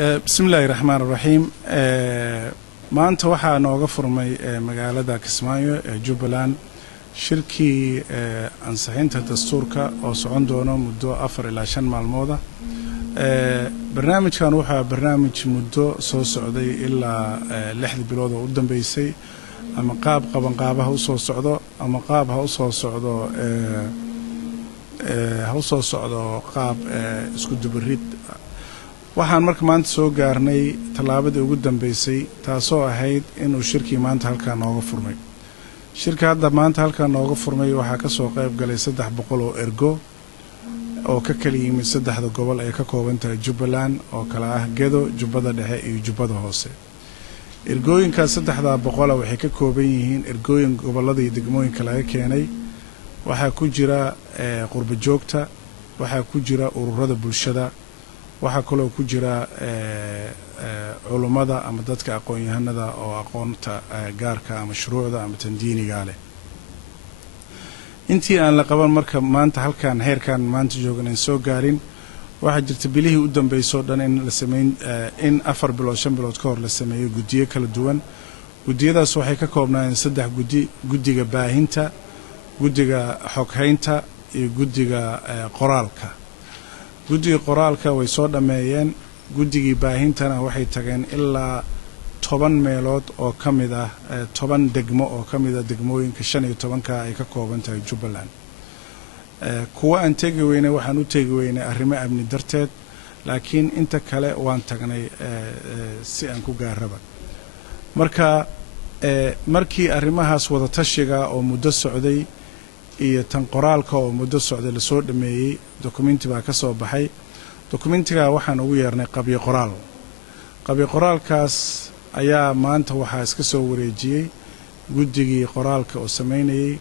بسم الله الرحمن الرحيم maanta waxaa nooga furmay magaalada Kismaayo ee Jubbaland shirkii ansixinta dastuurka oo socon doona muddo 4 ilaa 5 maalmood barnaamijkan waxa barnaamij muddo soo socday ilaa 6 bilood oo u dambeysay ama qaab qabanqaabaha u soo socdo ama qaab ha u soo socdo qaab isku dubarid waxaan marka maanta soo gaarnay talaabada ugu dambeysay taasoo ahayd inuu shirkii maanta halka nooga furmay shirka hadda maanta halka nooga furmay waxa ka soo qayb galay 300 oo ergo oo ka kala yimid saddexda gobol ee ka kooban tahay Jubbaland oo kala ah Gedo, Jubbada Dhexe iyo Jubbada Hoose ergooyinka 300 waxay ka kooban yihiin ergooyin gobolada iyo degmooyinka laga keenay waxa ku jira qurba joogta waxa ku jira ururada bulshada waxa kaloo ku jira culimada ama dadka aqoon-yahanada oo aqoonta gaarka ama shuruucda ama tandiiniga leh intii aan la qaban marka maanta halkan heerkan maanta joogan soo gaarin waxa jirta bilihii u dambeeyay dhan in la sameeyay in 4 bilood 5 bilood ka hor la sameeyo gudiye kala duwan gudiyadaas waxay ka koobnaayeen 3 gudi gudiga baahinta gudiga xoghaynta iyo gudiga qoraalka gudiga qoraalka way soo dhameeyeen gudigii baahintana waxay tageen ilaa 10 meelood oo kamid ah 10 degmo oo kamid ah degmooyinka 15 ay ka kooban tahay Jubbaland kuwa aan tagi weynay waxaan u tagi weynay arrimo amni darteed laakiin inta kale waan tagnay si aan ku gaaraba marka markii arrimahaas wada tashiga oo muddo socday iyo tan qoraalka oo muddo socday la soo dhameeyay dokumenti baa ka soo baxay dokumentiga waxaan ugu yeernay qabiyo qoraalkaas ayaa maanta waxa iska soo wareejiyay gudigii qoraalka oo sameynayay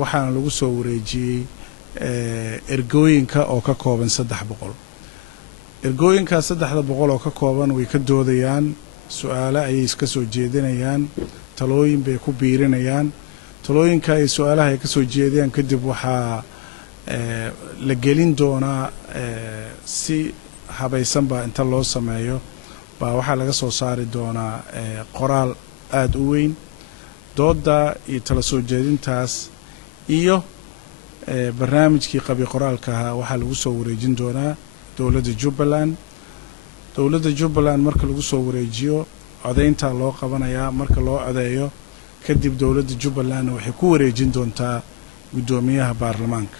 waxaana lagu soo wareejiyay ergooyinka oo ka kooban 300 ergooyinka 300 oo ka kooban way ka doodayaan su'aalo ay iska soo jeedinayaan talooyin bay ku biirinayaan talooyinka ay su'aalaha ay ka soo jeediyaan kadib waxa la gelin doona si habaysan ba inta loo sameeyo ba waxa laga soo saari doona qoraal aad u weyn dooda iyo tala soo jeedintaas iyo barnaamijkii qabi qoraalka waxa lagu soo wareejin doona dawladda Jubbaland marka lagu soo wareejiyo codeynta loo qabanaya marka loo codeeyo kadib dawladda Jubbaland waxay ku wareejin doontaa gudoomiyaha baarlamaanka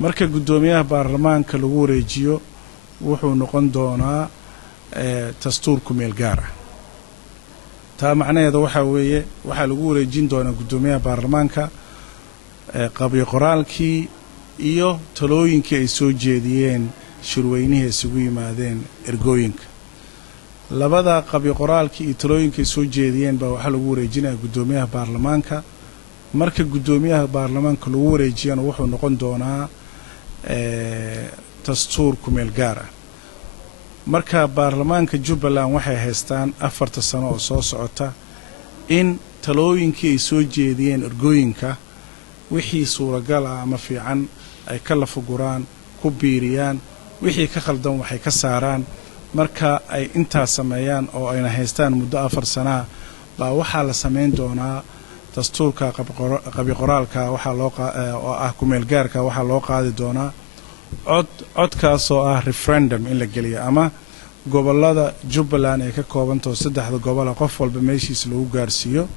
marka gudoomiyaha baarlamaanka lagu wareejiyo wuxuu noqon doonaa dastuurku meel gaar ah taa macnaheedu waxa weeye waxa lagu wareejin doonaa gudoomiyaha baarlamaanka qabiyo qoraalkii iyo talooyinkii ay soo jeediyeen shirweynihii isugu yimaadeen ergooyinka labada qabiyo qoraalkii iyo talooyinkii soo jeediyeen baa waxa lagu wareejinayaa gudoomiyaha baarlamaanka marka gudoomiyaha baarlamaanka lagu wareejiyana wuxuu noqon doonaa dastuur ku meel gaar ah marka baarlamaanka Jubbaland waxay haystaan 4 sano oo soo socota in talooyinkii ay soo jeediyeen ergooyinka wixii suuragal ah ama fiican ay kala fuguraan ku biiriyaan wixii ka khaldan waxay ka saaraan marka ay inta sameeyaan oo ayna haystaan muddo 4 sano baa waxa la sameyn doonaa dastuurka qabi qoraalka waxa loo oo ah ku meel gaarka waxa loo qaadi doonaa codkaas oo ah referendum in la geliyo ama gobolada Jubbaland ay ka koobanto 3 gobol qof walba meeshiisa lagu gaarsiiyo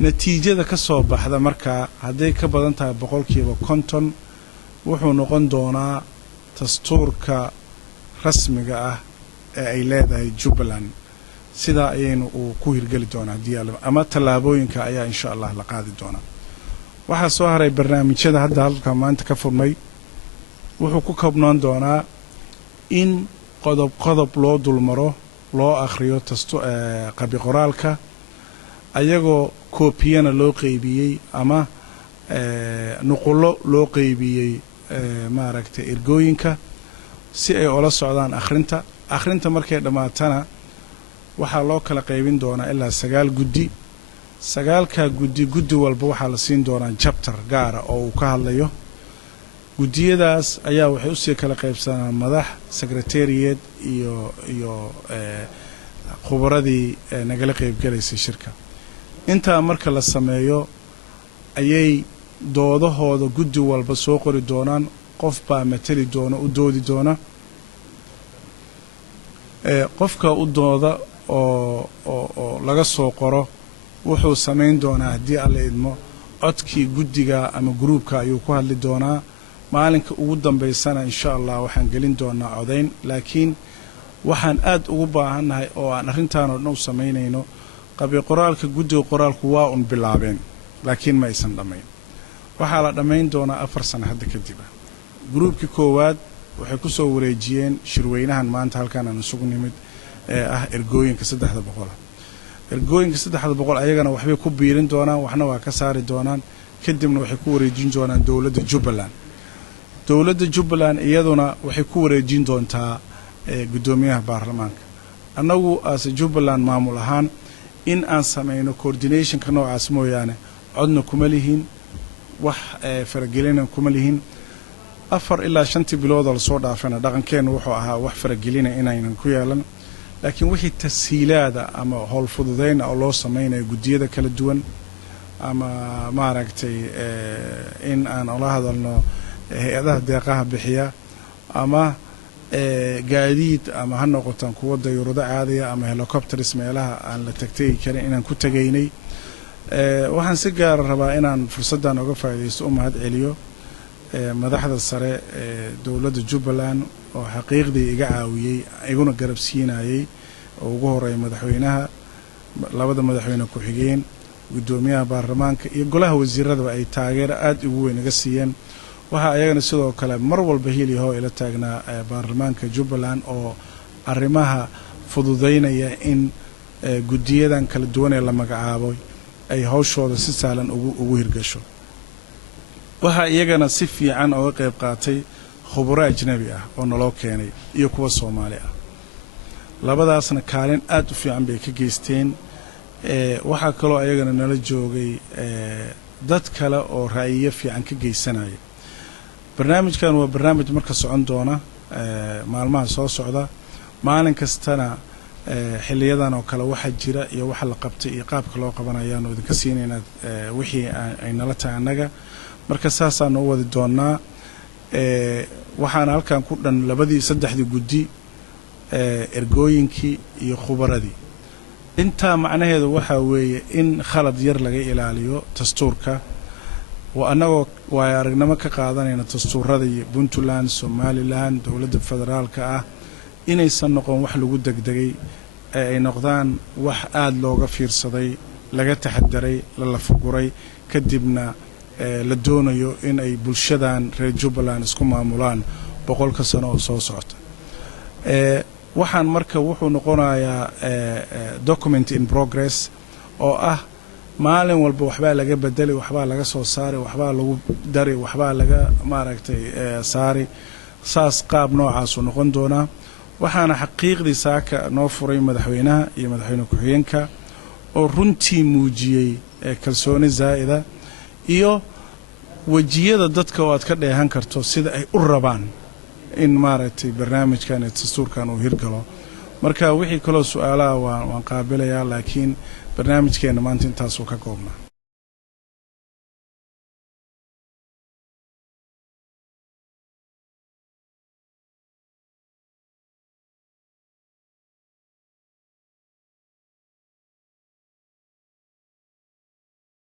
natiijada ka soo baxda marka haday ka badan tahay 50% wuxuu noqon doonaa dastuurka rasmiga ah ee ay leedahay Jubbaland sida ayaynu ku hirgali doonaa diyaal ama talaabooyinka ayaa insha Allah la qaadi doonaa waxa soo haray barnaamijyada hadda halka maanta ka furmay wuxuu ku koobnaan doonaa in qodob loo dulmaro loo akhriyo qabi qoraalka ayagoo koopiyana loo qaybiyay ama nuqullo loo qaybiyay maaragtay ergooyinka si ay ula socdaan akhrinta markay dhamaatana waxa loo kala qaybin doonaa ilaa 9 gudi 9ka gudi walba waxa la siin doonaa chapter gaar ah oo uu ka hadlayo gudiyadaas ayaa waxay usii kala qaybsanaan madax secretariat iyo khubradii nagala qaybgalaysay shirka intaa marka la sameeyo ayay doodahooda guddi walba soo qori doonaan qof baa matali doona u doodi doona qofka u dooda oo laga soo qoro wuxuu samayn doonaa haddii alla idmo codkii guddiga ama gruubka ayuu ku hadli doonaa maalinka ugu dambaysana insha Allah waxaan gelin doonaa codayn laakiin waxaan aad ugu baahannahay oo aan arrintaan oo dhan u samaynayno qabi qoraalka guddiga qoraalku waa un bilaabeen laakiin ma aysan dhammayn waxaa la dhammayn doonaa 4 sano hadda kadib gruubkii koowaad waxay ku soo wareejiyeen shirweynahan maanta halkaan aan isugu nimid ee ah ergooyinka 300 ergooyinka 300 ayagana waxbay ku biirin doonaan waxna waa ka saari doonaan kadibna waxay ku wareejin doonaan dawladda Jubbaland iyaduna waxay ku wareejin doontaa gudoomiyaha baarlamaanka annagu as Jubbaland maamul ahaan in aan sameeyno coordination ka noocaas mooyaane codna kuma lihin wax faragelina kuma lihin 4 ilaa 5 bilood oo soo dhaafana dhaqankeenu wuxuu ahaa wax faragelina inaynan ku yeelan laakiin wixii tashiilaada ama howl fududeyn oo loo sameeyo gudiyada kala duwan ama maaragtay in aan ola hadalno hay'adaha deeqaha bixiya ama gaadiid ama ha noqotaan kuwa dayuurada caadiga ama helicopters meelaha aan la tagtay karin inaan ku tagaynay waxaan si gaar rabaa inaan fursadan uga faa'iideysto u mahad celiyo madaxda sare dawladda Jubbaland oo xaqiiqdii iga caawiyay iguna garab siinayay oo ugu horeeyay madaxweynaha labada madaxweyne ku xigeen gudoomiyaha baarlamaanka iyo golaha wasiirada ay taageero aad ugu weyn iga siiyeen waxa ayagana sidoo kale mar walba hiliyo ila taagnaa baarlamaanka Jubbaland oo arrimaha fududeynaya in gudiyadan kala duwan ee la magacaabo ay hawshooda si sahlan ugu hirgasho waxa iyagana si fiican oo qayb qaatay khubaro ajnabi ah oo naloo keenay iyo kuwa Soomaali ah labadaasna kaalin aad u fiican bay ka geysteen waxa kale oo iyagana nala joogay dad kale oo ra'yiyo fiican ka geysanaya barnaamijkan waa barnaamij marka socon doona maalmaha soo socda maalin kastana xiliyadan oo kale waxa jira iyo waxa la qabtay iyo qaabka loo qabanayaan oo idinka siinayna wixii ay nala tahay anaga marka saasaan u wadi doonaa waxaan halkan ku dhan labadii saddexdii guddi ergooyinkii iyo khubaradii inta macnaheedu waxa weeye in khalad yar laga ilaaliyo dastuurka وأنا ويارجنما كقاعدنا تستورد بنتلان سوماليلان دولة الفدرالكا إن يصنقون وحلو جدك دقي نقدان وح آد لوجا فير صدي لقيت حدري للفقري كدبنا لدونيو إن أي بلشدان رجوبلان اسكما مولان بقول كسنة وصوصات وحن مركب وحو نقونا يا document in progress أو maalin walba waxba laga bedeli waxba laga soo saari waxba lagu dari waxba laga maaragtay saari saas qaab noocaas u noqon doona waxaana xaqiiqdii saaka noo furay madaxweynaha iyo madaxweyne ku-xigeenka oo runtii muujiyay kalsooni zaa'ida iyo wajiyada dadka oo aad ka dheehan karto sida ay u rabaan in maaragtay barnaamijkan dastuurkan uu hirgalo marka wixii kale su'aalaha waan qaabilayaa laakiin barnaamijkeena maanta intaas uu ka koobnaa